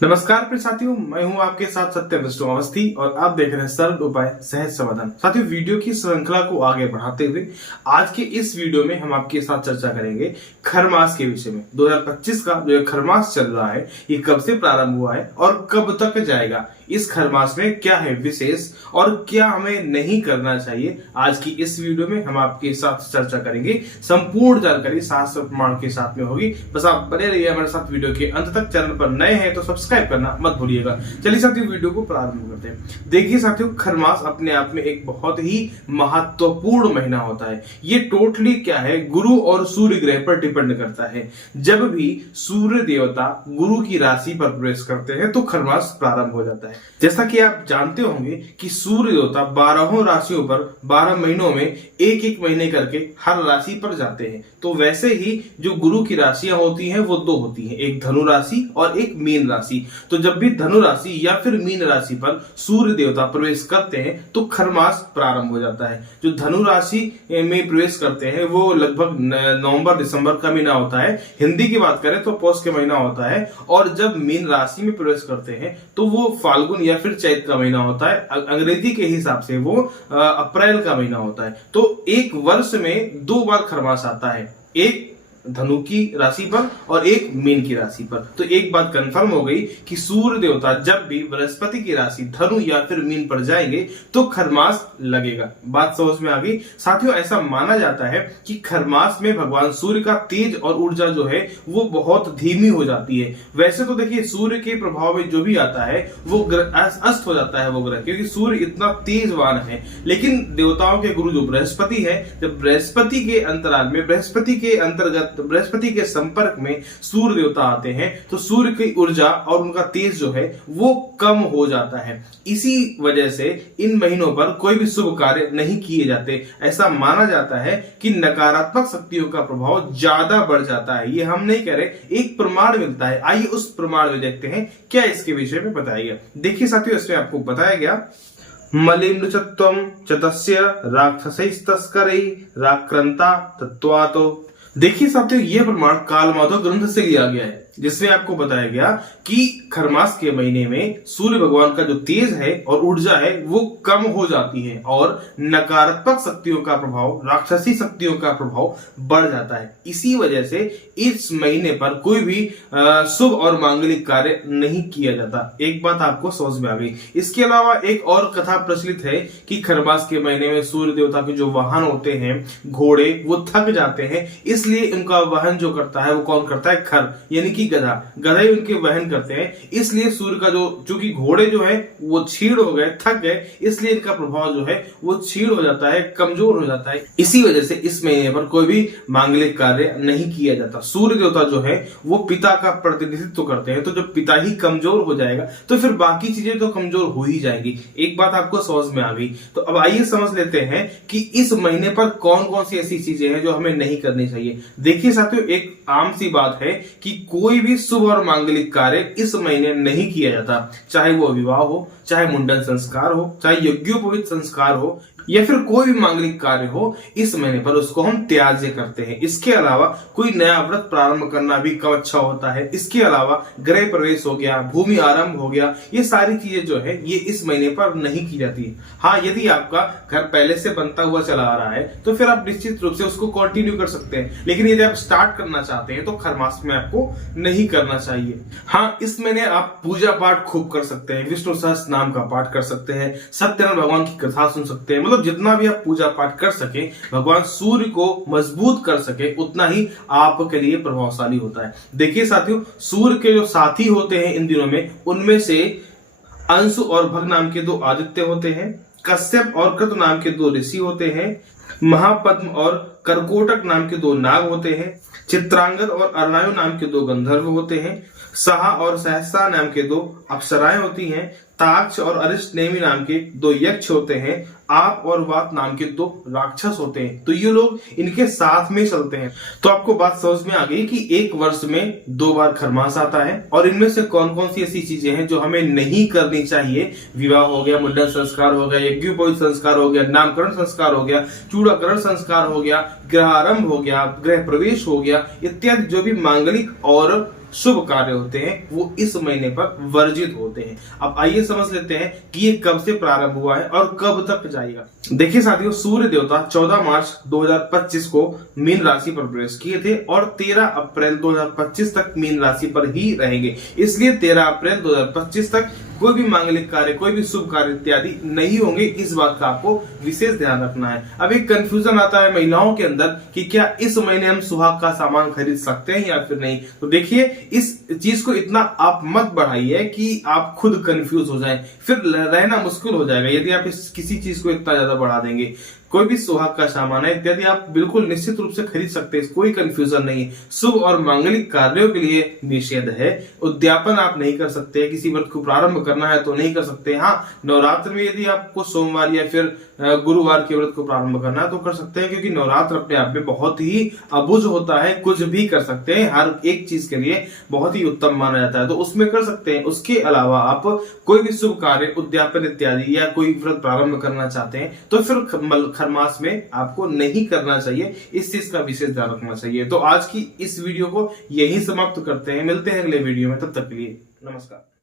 नमस्कार प्रिय साथियों, मैं हूं आपके साथ सत्यम अवस्थी और आप देख रहे हैं सरल उपाय सहज समाधान। साथियों, वीडियो की श्रृंखला को आगे बढ़ाते हुए आज के इस वीडियो में हम आपके साथ चर्चा करेंगे खरमास के विषय में। 2025 का जो खरमास चल रहा है, ये कब से प्रारंभ हुआ है और कब तक जाएगा, इस खरमास में क्या है विशेष और क्या हमें नहीं करना चाहिए, आज की इस वीडियो में हम आपके साथ चर्चा करेंगे। संपूर्ण जानकारी शास्त्र प्रमाण के साथ में होगी। बस आप बने रहिए हमारे साथ वीडियो के अंत तक। चैनल पर नए हैं तो सब्सक्राइब करना मत भूलिएगा। चलिए साथियों, वीडियो को प्रारंभ करते हैं। देखिए साथियों, खरमास अपने आप में एक बहुत ही महत्वपूर्ण महीना होता है। ये टोटली क्या है, गुरु और सूर्य ग्रह पर डिपेंड करता है। जब भी सूर्य देवता गुरु की राशि पर प्रवेश करते हैं तो खरमास प्रारंभ हो जाता है। जैसा कि आप जानते होंगे कि सूर्य देवता 12 राशियों पर 12 महीनों में एक एक महीने करके हर राशि पर जाते हैं। तो वैसे ही जो गुरु की राशियां होती हैं वो दो होती हैं, एक धनु राशि और एक मीन राशि। तो जब भी धनु राशि या फिर मीन राशि पर सूर्य देवता प्रवेश करते हैं तो खरमास प्रारंभ हो जाता है। जो धनु राशि में प्रवेश करते हैं वो लगभग नवंबर दिसंबर का महीना होता है। हिंदी की बात करें तो पौष के महीना होता है। और जब मीन राशि में प्रवेश करते हैं तो वो फाल्गुन या फिर चैत का महीना होता है। अंग्रेजी के हिसाब से वो अप्रैल का महीना होता है। तो एक वर्ष में 2 बार खरमास आता है, एक धनु की राशि पर और एक मीन की राशि पर। तो एक बात कंफर्म हो गई कि सूर्य देवता जब भी बृहस्पति की राशि धनु या फिर मीन पर जाएंगे तो खरमास लगेगा। बात समझ में आ गई। साथियों, ऐसा माना जाता है कि खरमास में भगवान सूर्य का तेज और ऊर्जा जो है वो बहुत धीमी हो जाती है। वैसे तो देखिए, सूर्य के प्रभाव में जो भी आता है वो अस्त हो जाता है वो ग्रह, क्योंकि सूर्य इतना तेजवान है। लेकिन देवताओं के गुरु जो बृहस्पति है, जब बृहस्पति के अंतराल में, बृहस्पति के अंतर्गत बृहस्पति के संपर्क में सूर्य देवता आते हैं तो सूर्य की ऊर्जा और उनका तेज जो है वो कम हो जाता है। इसी वजह से इन महीनों पर कोई भी शुभ कार्य नहीं किए जाते। ऐसा माना जाता है कि नकारात्मक शक्तियों का प्रभाव ज्यादा बढ़ जाता है। ये हम नहीं कह रहे, एक प्रमाण मिलता है। आइए उस प्रमाण में देखते हैं क्या इसके विषय में बताया गया। देखिए साथियों, इसमें आपको बताया गया मलिम्नुचत्वं च तस्य राक्षसैस्तस्करै राक्रांता तत्त्वातो। देखिए साथियों, यह प्रमाण कालमाधव ग्रंथ से लिया गया है, जिसमें आपको बताया गया कि खरमास के महीने में सूर्य भगवान का जो तेज है और ऊर्जा है वो कम हो जाती है और नकारात्मक शक्तियों का प्रभाव, राक्षसी शक्तियों का प्रभाव बढ़ जाता है। इसी वजह से इस महीने पर कोई भी शुभ और मांगलिक कार्य नहीं किया जाता। एक बात आपको समझ में आ गई। इसके अलावा एक और कथा प्रचलित है कि खरमास के महीने में सूर्य देवता के जो वाहन होते हैं, घोड़े, वो थक जाते हैं। इसलिए उनका वहन जो करता है वो कौन करता है? खर, यानी कि गधा ही उनके वहन करते हैं। इसलिए सूर्य का जो, चूंकि घोड़े जो है वो क्षीण हो गए, थक गए, इसलिए इनका प्रभाव जो है वो क्षीण हो जाता है, कमजोर हो जाता है। इसी वजह से इस महीने पर कोई भी मांगलिक कार्य नहीं किया जाता। सूर्य देवता जो है वो पिता का प्रतिनिधित्व करते हैं। तो जब पिता ही कमजोर हो जाएगा तो फिर बाकी चीजें तो कमजोर हो ही जाएंगी। एक बात आपको समझ में आ गई। तो अब आइए समझ लेते हैं कि इस महीने पर कौन कौन सी ऐसी चीजें हैं जो हमें नहीं करनी चाहिए। देखिए साथियों, एक आम सी बात है कि कोई भी शुभ और मांगलिक कार्य इस महीने नहीं किया जाता। चाहे वो विवाह हो, चाहे मुंडन संस्कार हो, चाहे यज्ञोपवीत संस्कार हो या फिर कोई भी मांगलिक कार्य हो, इस महीने पर उसको हम त्याज्य करते हैं। इसके अलावा कोई नया व्रत प्रारंभ करना भी कम अच्छा होता है। इसके अलावा गृह प्रवेश हो गया, भूमि आरंभ हो गया, ये सारी चीजें जो है ये इस महीने पर नहीं की जाती है। हाँ, यदि आपका घर पहले से बनता हुआ चला आ रहा है तो फिर आप निश्चित रूप से उसको कंटिन्यू कर सकते हैं। लेकिन यदि आप स्टार्ट करना चाहते हैं तो खरमास में आपको नहीं करना चाहिए। हाँ, इस महीने आप पूजा पाठ खूब कर सकते हैं, विष्णु सहस्त्र नाम का पाठ कर सकते हैं, सत्यनारायण भगवान की कथा सुन सकते हैं। जितना भी आप पूजा पाठ कर सके, भगवान सूर्य को मजबूत कर सके, उतना ही आपके लिए प्रभावशाली होता है। देखिए साथियों, सूर्य के जो साथी होते हैं इन दिनों में, उनमें से अंशु और भग नाम के 2 आदित्य होते हैं, कश्यप और कृत नाम के 2 ऋषि होते हैं, महापद्म और करकोटक नाम के 2 नाग होते हैं, चित्रांगद और अर्णायु नाम के 2 गंधर्व होते हैं, सहा और सहसा नाम के 2 अप्सराएं होती हैं, ताक्ष और अरिष्टनेमी नाम के 2 यक्ष होते हैं, आप और वात नाम के 2 राक्षस होते हैं। तो ये लोग इनके साथ में चलते हैं। तो आपको बात समझ में आ गई कि एक वर्ष में 2 बार खरमास आता है और इनमें से कौन कौन सी ऐसी चीजें हैं जो हमें नहीं करनी चाहिए। विवाह हो गया, मुंडन संस्कार हो गया, यज्ञोपवीत संस्कार हो गया, नामकरण संस्कार हो गया, चूड़ाकरण संस्कार हो गया, गृह आरंभ हो गया, गृह प्रवेश हो गया, इत्यादि जो भी मांगलिक और शुभ कार्य होते हैं वो इस महीने पर वर्जित होते हैं। अब आइए समझ लेते हैं कि ये कब से प्रारंभ हुआ है और कब तक जाएगा। देखिए साथियों, सूर्य देवता 14 मार्च 2025 को मीन राशि पर प्रवेश किए थे और 13 अप्रैल 2025 तक मीन राशि पर ही रहेंगे। इसलिए 13 अप्रैल 2025 तक कोई भी मांगलिक कार्य, कोई भी शुभ कार्य इत्यादि नहीं होंगे। इस बात का आपको विशेष ध्यान रखना है। अब एक कंफ्यूजन आता है महिलाओं के अंदर कि क्या इस महीने हम सुहाग का सामान खरीद सकते हैं या फिर नहीं। तो देखिए, इस चीज को इतना आप मत बढ़ाइए कि आप खुद कंफ्यूज हो जाएं, फिर रहना मुश्किल हो जाएगा यदि आप किसी चीज को इतना ज्यादा बढ़ा देंगे। कोई भी सुहाग का सामान है इत्यादि आप बिल्कुल निश्चित रूप से खरीद सकते हैं, कोई कंफ्यूजन नहीं है। शुभ और मांगलिक कार्यों के लिए निषेध है। उद्यापन आप नहीं कर सकते, किसी व्रत को प्रारंभ करना है तो नहीं कर सकते। हाँ, नवरात्र में यदि आपको सोमवार या फिर गुरुवार के व्रत को प्रारंभ करना है तो कर सकते हैं, क्योंकि नवरात्र अपने आप में बहुत ही अबुझ होता है, कुछ भी कर सकते हैं, हर एक चीज के लिए बहुत ही उत्तम माना जाता है, तो उसमें कर सकते हैं। उसके अलावा आप कोई भी शुभ कार्य, उद्यापन इत्यादि या कोई व्रत प्रारंभ करना चाहते हैं तो फिर खरमास में आपको नहीं करना चाहिए। इस चीज का विशेष ध्यान रखना चाहिए। तो आज की इस वीडियो को यही समाप्त करते हैं, मिलते हैं अगले वीडियो में, तब तक के लिए नमस्कार।